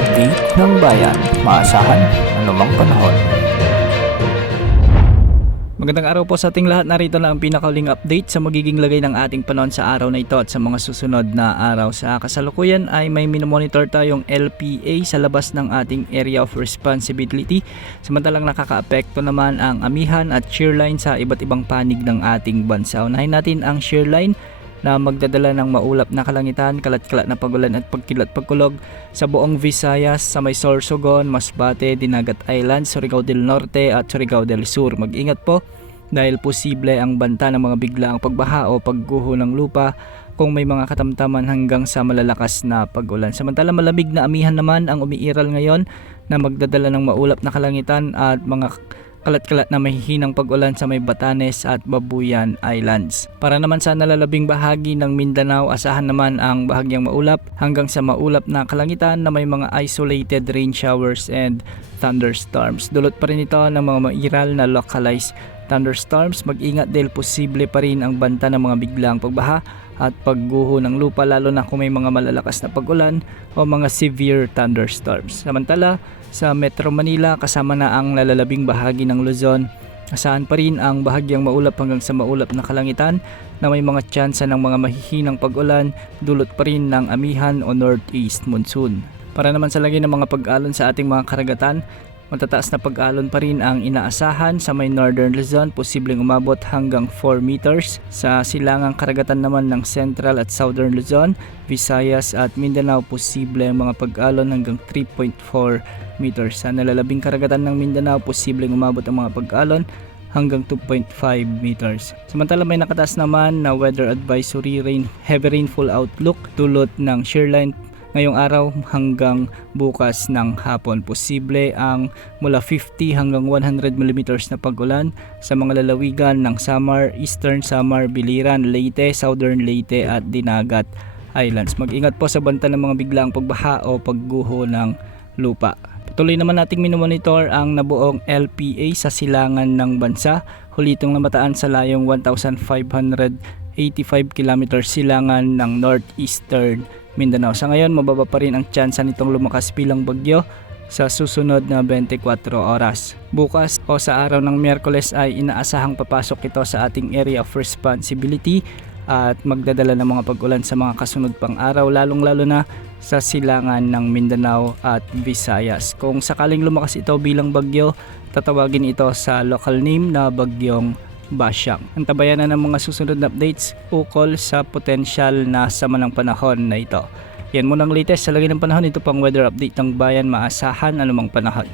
update ng bayan, maasahan anumang panahon. Magandang araw po sa ating lahat. Narito na ang pinakauling update sa magiging lagay ng ating panahon sa araw na ito at sa mga susunod na araw. Sa kasalukuyan ay may minomonitor tayong LPA sa labas ng ating area of responsibility. Samantalang nakakaapekto naman ang amihan at shearline sa iba't ibang panig ng ating bansa. Unahin natin ang shearline na magdadala ng maulap na kalangitan, kalat-kalat na pagulan at pagkilat-pagkulog sa buong Visayas, sa may Sorsogon, Masbate, Dinagat Island, Surigao del Norte at Surigao del Sur. Mag-ingat po dahil posible ang banta ng mga biglaang pagbaha o pagguho ng lupa kung may mga katamtaman hanggang sa malalakas na pag-ulan. Samantala malamig na amihan naman ang umiiral ngayon na magdadala ng maulap na kalangitan at mga kalat-kalat na mahihinang pag-ulan sa may Batanes at Babuyan Islands. Para naman sa nalalabing bahagi ng Mindanao, asahan naman ang bahagyang maulap hanggang sa maulap na kalangitan na may mga isolated rain showers and thunderstorms. Dulot pa rin ito ng mga mairal na localized thunderstorms. Mag-ingat dahil posible pa rin ang banta ng mga biglang pagbaha at pagguho ng lupa, lalo na kung may mga malalakas na pag-ulan o mga severe thunderstorms. Samantala, sa Metro Manila kasama na ang lalalabing bahagi ng Luzon, asahan pa rin ang bahagyang maulap hanggang sa maulap na kalangitan na may mga tsansa ng mga mahihinang pag-ulan, dulot pa rin ng amihan o northeast monsoon. Para naman sa lagay ng mga pag-alon sa ating mga karagatan, matataas na pag-alon pa rin ang inaasahan sa may Northern Luzon, posibleng umabot hanggang 4 meters. Sa silangang karagatan naman ng Central at Southern Luzon, Visayas at Mindanao, posible ang mga pag-alon hanggang 3.4 meters. Sa nalalabing karagatan ng Mindanao, posibleng umabot ang mga pag-alon hanggang 2.5 meters. Samantala may nakataas naman na weather advisory, heavy rainfall outlook dulot ng shearline ngayong araw hanggang bukas ng hapon. Posible ang mula 50 hanggang 100 mm na pag-ulan sa mga lalawigan ng Samar, Eastern Samar, Biliran, Leyte, Southern Leyte at Dinagat Islands. Mag-ingat po sa banta ng mga biglaang pagbaha o pagguho ng lupa. Patuloy naman nating minomonitor ang nabuong LPA sa silangan ng bansa. Huli itong namataan sa layong 1,585 km silangan ng northeastern Mindanao. Sa ngayon, mababa pa rin ang tsansa nitong lumakas bilang bagyo sa susunod na 24 oras. Bukas o sa araw ng Miyerkules ay inaasahang papasok ito sa ating area of responsibility at magdadala ng mga pag-ulan sa mga kasunod pang araw, lalong-lalo na sa silangan ng Mindanao at Visayas. Kung sakaling lumakas ito bilang bagyo, tatawagin ito sa local name na Bagyong Basyang. Antabayan na ng mga susunod na updates ukol sa potensyal na sama ng panahon na ito. Yan muna ang latest sa lagay ng panahon. Ito pang weather update ng bayan, maasahan anumang panahon.